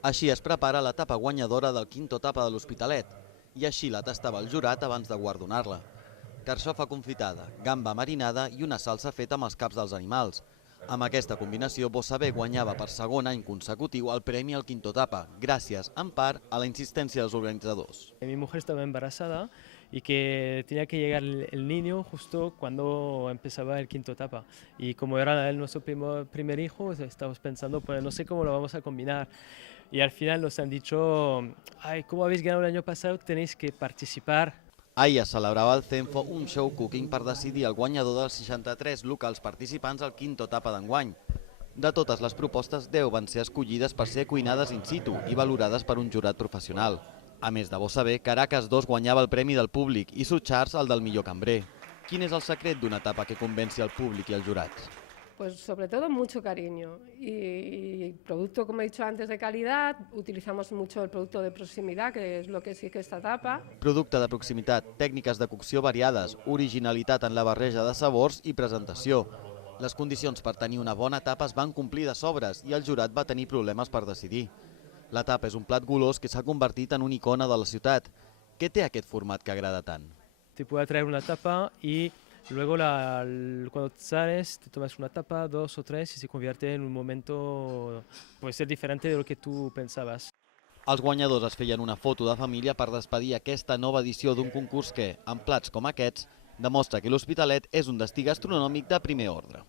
Així es prepara l'etapa guanyadora del quinto etapa de l'Hospitalet i així la tastava el jurat abans de guardonar-la. Carxofa confitada, gamba marinada i una salsa feta amb els caps dels animals. Amb aquesta combinació, Bossabé guanyava per segon any consecutiu el premi al quinto etapa, gràcies, en part, a la insistència dels organitzadors. Mi mujer estaba embarazada y que tenía que llegar el niño justo cuando empezaba el quinto etapa. Y como era nuestro primer hijo, estábamos pensando, pues no sé cómo lo vamos a combinar. Y al final nos han dicho, ay, como habéis ganado el año pasado, tenéis que participar. Ahir es celebrava al Cenfo un show cooking per decidir el guanyador dels 63 locals participants al quinto etapa d'enguany. De totes les propostes, 10 van ser escollides per ser cuinades in situ i valorades per un jurat professional. A més de Bossabé, Caracas 2 guanyava el premi del públic i Sutxars el del millor cambrer. Quin és el secret d'una etapa que convenci el públic i els jurats? Pues sobre todo mucho cariño y producto, como he dicho antes, de calidad. Utilizamos mucho el producto de proximidad, que es lo que exige esta etapa. Producte de proximitat, tècniques de cocció variades, originalitat en la barreja de sabors i presentació. Les condicions per tenir una bona tapa es van complir de sobres i el jurat va tenir problemes per decidir. La tapa és un plat golós que s'ha convertit en una icona de la ciutat. Què té aquest format que agrada tant? Te puede traer una tapa y luego cuando sales te tomas una tapa, 2 o 3 y se convierte en un momento, puede ser diferente de lo que tú pensabas. Els guanyadors es feien una foto de família per despedir aquesta nova edició d'un concurs que, amb plats com aquests, demostra que l'Hospitalet és un destí gastronòmic de primer ordre.